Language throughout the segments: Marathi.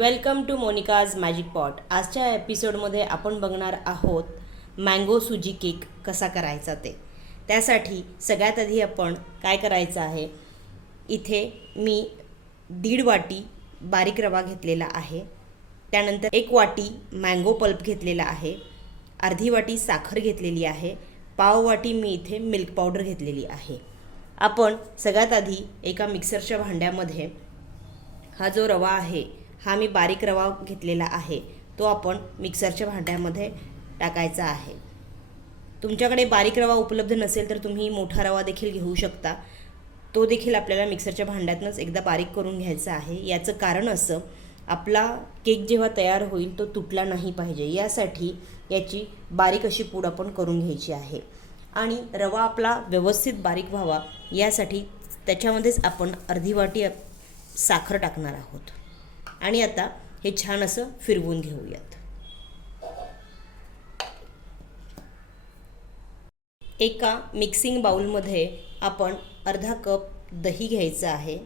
Welcome to Monica's magic pot. आजच्या एपिसोडमध्ये आपण बघणार आहोत मँगो सुजी केक कसा करायचा ते। त्यासाठी सगळ्यात आधी आपण काय करायचं आहे, इथे मी 1.5 वाटी बारीक रवा घेतलेला आहे, त्यानंतर 1 वाटी मँगो पल्प घेतलेला आहे, अर्धी वाटी साखर घेतलेली आहे, पाव वाटी मी इथे मिल्क पावडर घेतलेली आहे। आपण सगळ्यात आधी एका मिक्सरच्या भांड्यामध्ये हा जो रवा आहे, हा मी बारीक रवा घेतलेला आहे, तो आपण मिक्सरच्या भांड्यामध्ये टाकायचा आहे। तुमच्याकडे बारीक रवा उपलब्ध नसेल तर तुम्ही मोठा रवा देखील घेऊ शकता, तो देखील आपल्याला मिक्सरच्या भांड्यातूनच एकदा बारीक करून घ्यायचा आहे। याचं कारण असं, आपला केक जेव्हा तयार होईल तो तुटला नाही पाहिजे, यासाठी याची बारीक अशी पूड आपण करून घ्यायची आहे। आणि रवा आपला व्यवस्थित बारीक व्हावा यासाठी त्याच्यामध्येच आपण अर्धी वाटी साखर टाकणार आहोत। आणि आता हे छान असं फिरवून घेऊयात। एका मिक्सिंग बाउलमध्ये आपण अर्धा कप दही घ्यायचं आहे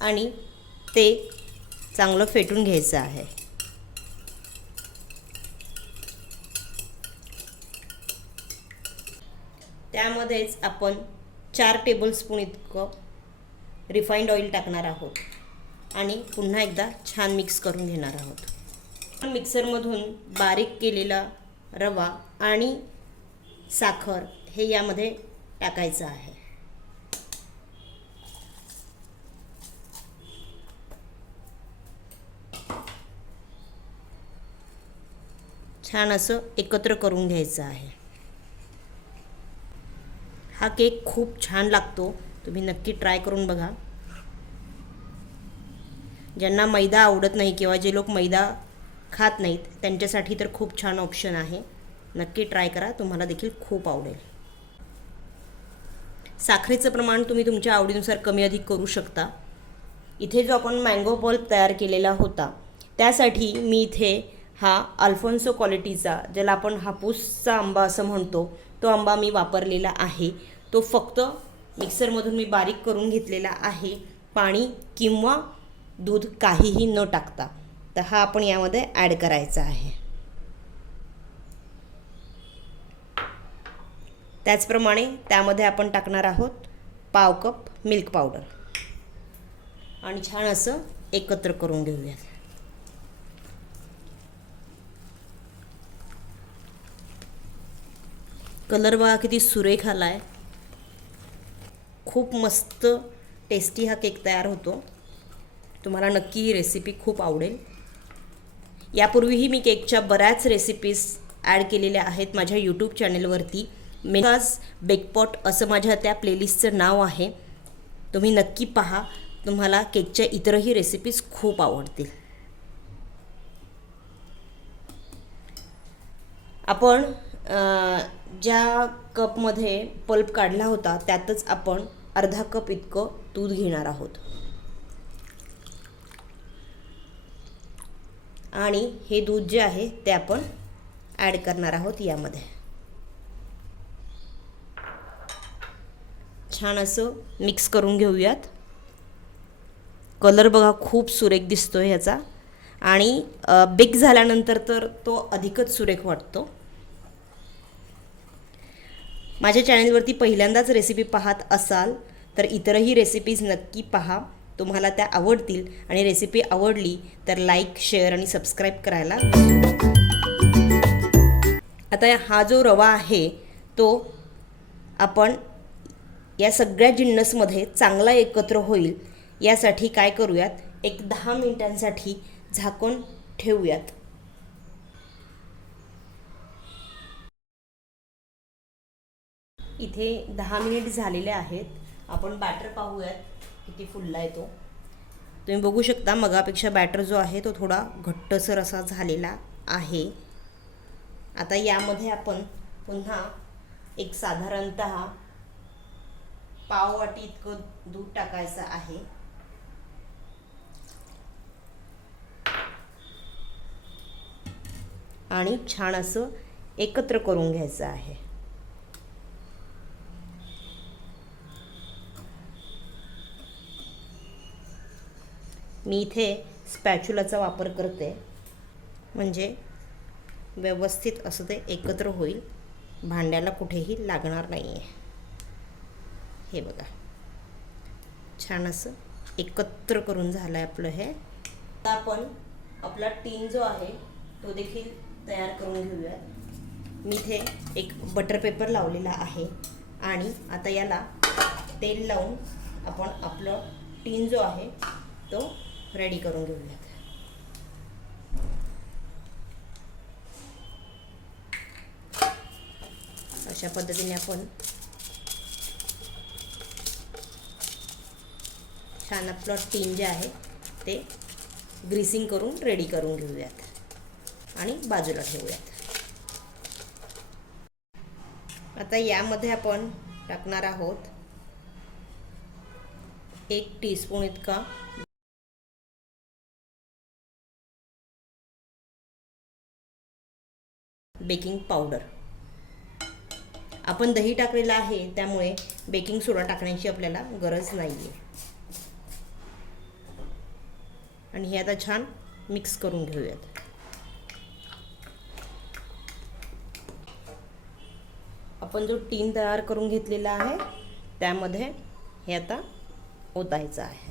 आणि ते चांगलं फेटून घ्यायचं आहे। त्यामध्येच आपण 4 टेबलस्पून इतकं रिफाइंड ऑइल टाकणार आहोत आणि पुन्हा एकदा छान मिक्स करून घेणार आहोत। मिक्सरमधून बारीक केलेला रवा आणि साखर हे यामध्ये टाकायचं आहे। छान असं एकत्र करून घ्यायचं आहे। हा केक खूप छान लागतो, तुम्ही नक्की ट्राय करून बघा। ज्यांना मैदा आवडत नाही किंवा जे लोक मैदा खात नाहीत त्यांच्यासाठी तर खूप छान ऑप्शन आहे, नक्की ट्राय करा, तुम्हाला देखील खूप आवडेल। साखरेचं प्रमाण तुम्ही तुमच्या आवडीनुसार कमी अधिक करू शकता। इथे जो आपण मँगो पल्प तयार केलेला होता, त्यासाठी मी इथे हा अल्फोन्सो क्वालिटीचा, ज्याला आपण हापूसचा आंबा असं म्हणतो, तो आंबा मी वापरलेला आहे। तो फक्त मिक्सरमधून मी बारीक करून घेतलेला आहे, पाणी किंवा दूध काहीही न टाकता। तर हा आपण यामध्ये ॲड करायचा आहे। त्याचप्रमाणे त्यामध्ये आपण टाकणार आहोत पाव कप मिल्क पावडर आणि छान असं एकत्र करून घेऊया। कलर बघा किती सुरेख आलाय, खूप मस्त टेस्टी हा केक तयार होतो। तुम्हाला नक्की ही रेसिपी खूप आवडेल। यापूर्वीही मी केकच्या बऱ्याच रेसिपीज ॲड केलेल्या आहेत माझ्या यूट्यूब चॅनलवरती। मोनिकाज बेकपॉट असं माझ्या त्या प्लेलिस्टचं नाव आहे, तुम्ही नक्की पहा, तुम्हाला केकच्या इतरही रेसिपीज खूप आवडतील। आपण ज्या कपमध्ये पल्प काढला होता त्यातच आपण अर्धा कप इतकं दूध घेणार आहोत आणि हे दूध जे आहे ते आपण ॲड करणार आहोत यामध्ये। छान असं मिक्स करून घेऊयात। कलर बघा खूप सुरेख दिसतोय ह्याचा आणि बेक झाल्यानंतर तर तो अधिकच सुरेख वाटतो। माझ्या चॅनलवरती पहिल्यांदाच रेसिपी पाहत असाल तर इतरही रेसिपीज नक्की पहा, तुम्हाला त्या आवडतील। आणि रेसिपी आवडली तर लाईक, शेअर आणि सबस्क्राईब करायला विसरू नका। आता हा जो रवा आहे तो आपण या सगळ्या जिन्नसमध्ये चांगला एकत्र होईल यासाठी काय करूयात, एक 10 मिनिटांसाठी झाकून ठेवूयात। इथे 10 मिनिट झालेले आहेत। आपण बॅटर पाहूयात किती फुलला आहे तो। तुम्ही बघू शकता मगापेक्षा बॅटर जो आहे तो थोडा घट्टसर असा झालेला आहे. आता यामध्ये आपण पुन्हा एक साधारणतः पाव वाटी इतकं दूध टाकायचं आहे. आणि छान असं एकत्र करून घ्यायचं आहे. मी इथे स्पॅच्युलाचा वापर करते म्हणजे व्यवस्थित असं ते एकत्र होईल, भांड्याला कुठेही लागणार नाही आहे. हे बघा छान असं एकत्र करून झालं आहे आपलं हे. आता आपण आपला टीन जो आहे तो देखील तयार करून घेऊया. मी इथे एक बटर पेपर लावलेला आहे आणि आता याला तेल लावून आपण आपलं टीन जो आहे तो रेडी करून घेऊयात. अशा पद्धतीने आपण छान आपलं टीन जे आहे ते ग्रीसिंग करून रेडी करून घेऊयात आणि बाजूला ठेवूयात. आता यामध्ये आपण टाकणार आहोत 1 टीस्पून इतका बेकिंग पावडर. आपण दही टाकलेलं आहे त्यामुळे बेकिंग सोडा टाकण्याची आपल्याला गरज नाही आहे. आणि हे आता छान मिक्स करून घेऊयात. आपण जो टीन तयार करून घेतलेला आहे त्यामध्ये हे आता ओतायचं आहे.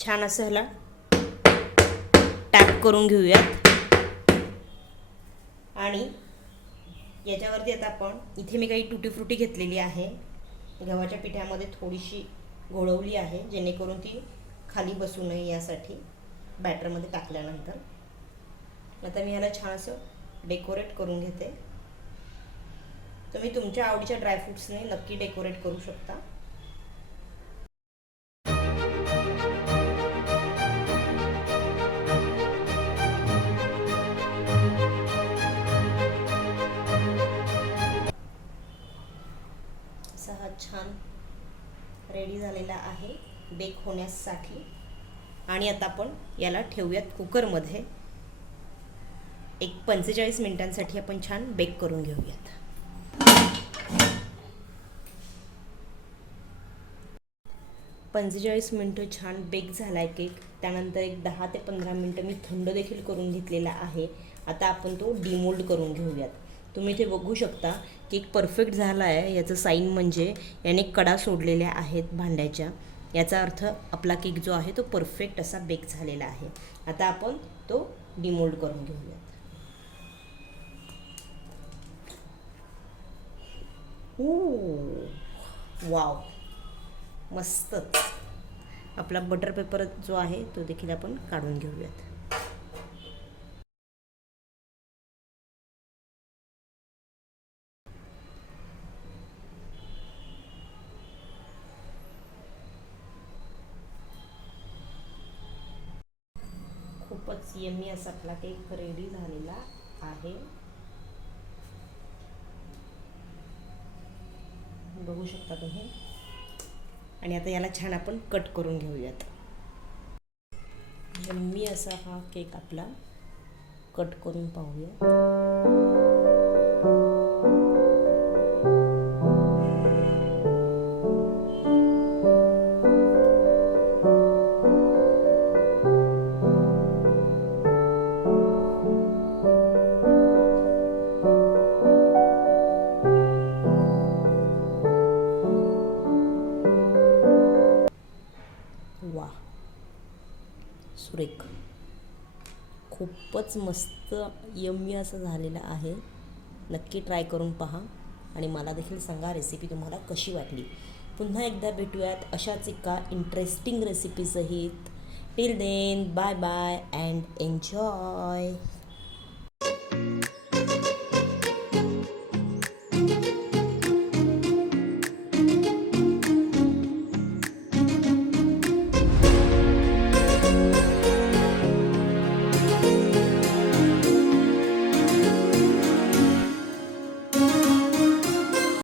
छान असं ह्याला टॅप करून घेऊयात. आणि याच्यावरती आता आपण इथे मी काही टुटी फ्रुटी घेतलेली आहे, गव्हाच्या पिठामध्ये थोडीशी घोळवली आहे जेणेकरून ती खाली बसू नये यासाठी बॅटरमध्ये टाकल्यानंतर. आता मी ह्याला छान असं डेकोरेट करून घेते. तुम्ही तुमच्या आवडीच्या ड्रायफ्रुट्सने नक्की डेकोरेट करू शकता. हा छान रेडी झालेला आहे बेक होण्यासाठी. आणि आता आपण याला ठेवूयात कुकरमध्ये. एक 45 मिनिटांसाठी आपण छान बेक करून घेऊयात. 45 मिनिटं छान बेक झाला आहे केक. त्यानंतर एक 10 ते 15 मिनिटं मी थंड देखील करून घेतलेला आहे. आता आपण तो डिमोल्ड करून घेऊयात. तुम्ही इथे बघू शकता केक परफेक्ट झाला आहे. याचं साईन म्हणजे याने कडा सोडलेल्या आहेत भांड्याच्या. याचा अर्थ आपला केक जो आहे तो परफेक्ट असा बेक झालेला आहे. आता आपण तो डिमोल्ड करून घेऊयात. वाव, मस्तच. आपला बटर पेपर जो आहे तो देखील आपण काढून घेऊयात. खूपच यम्मी असा आपला केक रेडी झालेला आहे. बघू शकता तुम्ही. आणि आता याला छान आपण कट करून घेऊयात. यम्मी असा हा केक आपला कट करून पाहूया. वा, सुरेख, खूपच मस्त यम्मी असं झालेलं आहे. नक्की ट्राय करून पहा आणि मला देखील सांगा रेसिपी तुम्हाला कशी वाटली. पुन्हा एकदा भेटूयात अशाच एका इंटरेस्टिंग रेसिपीसहित. Till then, bye bye and enjoy.